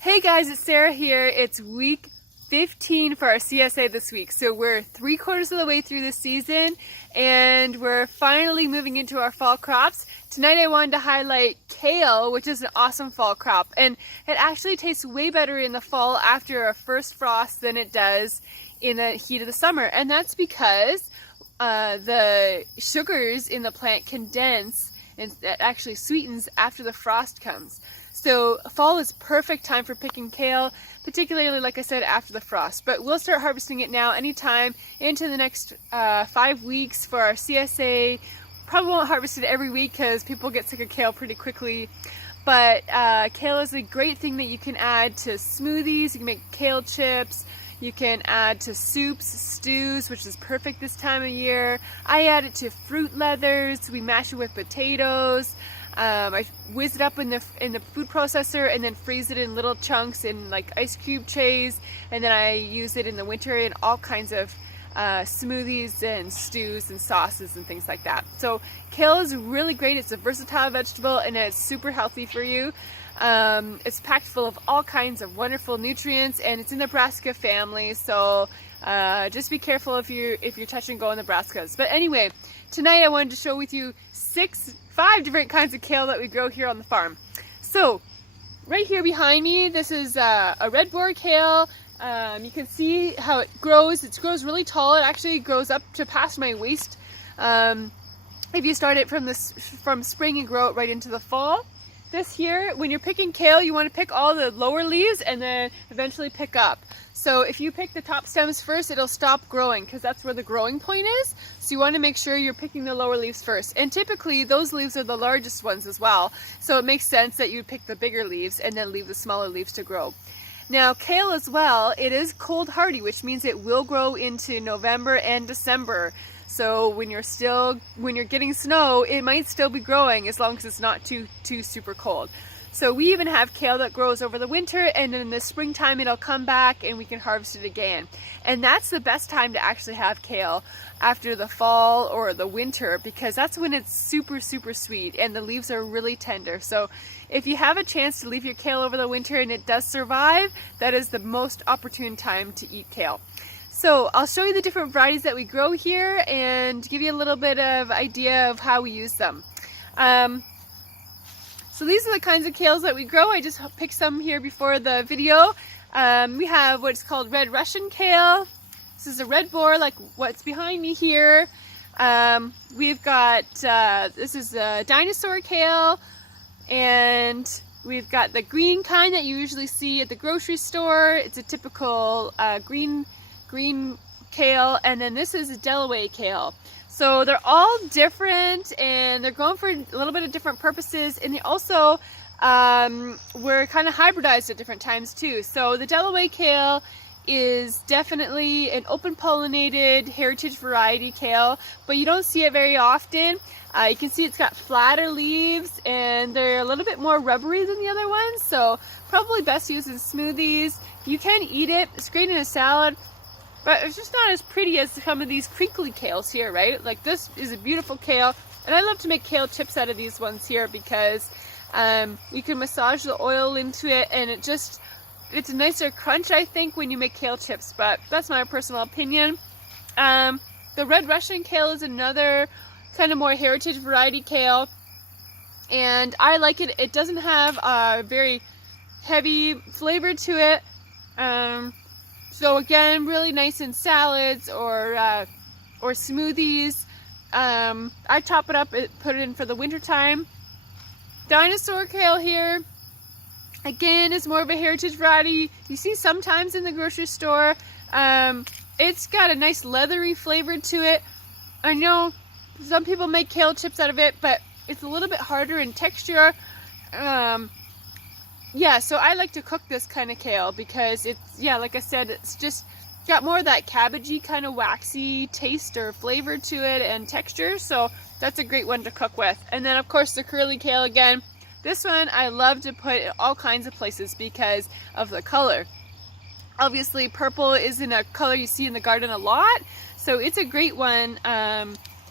Hey guys, it's Sarah here. It's week 15 for our CSA this week. So we're 3/4 of the way through the season and we're finally moving into our fall crops. Tonight I wanted to highlight kale, which is an awesome fall crop. And it actually tastes way better in the fall after a first frost than it does in the heat of the summer. And that's because the sugars in the plant condense and it actually sweetens after the frost comes. So fall is perfect time for picking kale, particularly like I said after the frost. But we'll start harvesting it now anytime into the next 5 weeks for our CSA. Probably won't harvest it every week because people get sick of kale pretty quickly. But kale is a great thing that you can add to smoothies. You can make kale chips. You can add to soups, stews, which is perfect this time of year. I add it to fruit leathers. We mash it with potatoes. I whiz it up in the food processor and then freeze it in little chunks in like ice cube trays, and then I use it in the winter in all kinds of smoothies and stews and sauces and things like that. So kale is really great. It's a versatile vegetable and it's super healthy for you. It's packed full of all kinds of wonderful nutrients, and it's in the brassica family, so just be careful if you're touch and go in the brassicas. But anyway, tonight I wanted to show with you 5 different kinds of kale that we grow here on the farm. So right here behind me, this is a red boar kale. You can see how it grows. It grows really tall. It actually grows up to past my waist. If you start it from spring and grow it right into the fall. This here, when you're picking kale, you want to pick all the lower leaves and then eventually pick up. So if you pick the top stems first, it'll stop growing because that's where the growing point is. So you want to make sure you're picking the lower leaves first. And typically those leaves are the largest ones as well. So it makes sense that you pick the bigger leaves and then leave the smaller leaves to grow. Now kale as well, it is cold hardy, which means it will grow into November and December. So when you're getting snow, it might still be growing as long as it's not too super cold. So we even have kale that grows over the winter, and in the springtime it'll come back and we can harvest it again. And that's the best time to actually have kale, after the fall or the winter, because that's when it's super sweet and the leaves are really tender. So if you have a chance to leave your kale over the winter and it does survive, that is the most opportune time to eat kale. So I'll show you the different varieties that we grow here and give you a little bit of idea of how we use them. So these are the kinds of kales that we grow. I just picked some here before the video. We have what's called red Russian kale. This is a red boar, like what's behind me here. We've got, this is a dinosaur kale, and we've got the green kind that you usually see at the grocery store. It's a typical green kale, and then this is a Delaware kale. So they're all different and they're grown for a little bit of different purposes, and they also were kind of hybridized at different times too. So the Delaware kale is definitely an open pollinated heritage variety kale, but you don't see it very often. You can see it's got flatter leaves and they're a little bit more rubbery than the other ones, so probably best used in smoothies. You can eat it, it's great in a salad. But it's just not as pretty as some of these crinkly kales here, right? Like this is a beautiful kale, and I love to make kale chips out of these ones here because you can massage the oil into it, and it's a nicer crunch, I think, when you make kale chips, but that's my personal opinion. The red Russian kale is another kind of more heritage variety kale, and I like it. It doesn't have a very heavy flavor to it. So again, really nice in salads or smoothies. I chop it up, put it in for the winter time. Dinosaur kale here, again, is more of a heritage variety. You see sometimes in the grocery store. It's got a nice leathery flavor to it. I know some people make kale chips out of it, but it's a little bit harder in texture. Yeah, so I like to cook this kind of kale because it's, yeah, like I said, it's just got more of that cabbagey kind of waxy taste or flavor to it and texture, so that's a great one to cook with. And then of course the curly kale again. This one I love to put in all kinds of places because of the color. Obviously purple isn't a color you see in the garden a lot, so it's a great one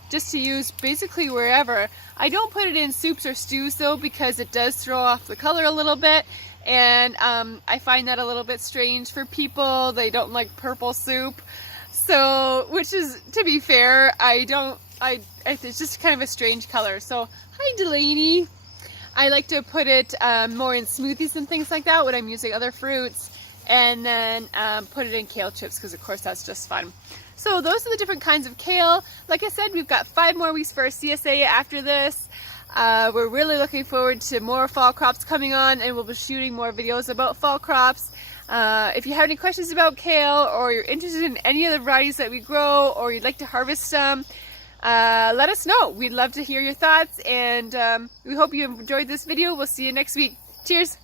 just to use basically wherever. I don't put it in soups or stews though because it does throw off the color a little bit, and I find that a little bit strange for people. They don't like purple soup, so, which is, to be fair, it's just kind of a strange color. So, hi Delaney. I like to put it more in smoothies and things like that when I'm using other fruits, and then put it in kale chips because of course that's just fun. So those are the different kinds of kale. Like I said, we've got 5 more weeks for our CSA after this. We're really looking forward to more fall crops coming on, and we'll be shooting more videos about fall crops. If you have any questions about kale, or you're interested in any of the varieties that we grow, or you'd like to harvest some, let us know. We'd love to hear your thoughts, and we hope you enjoyed this video. We'll see you next week. Cheers!